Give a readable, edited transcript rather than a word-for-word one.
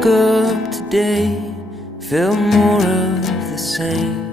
woke up today, felt more of the same.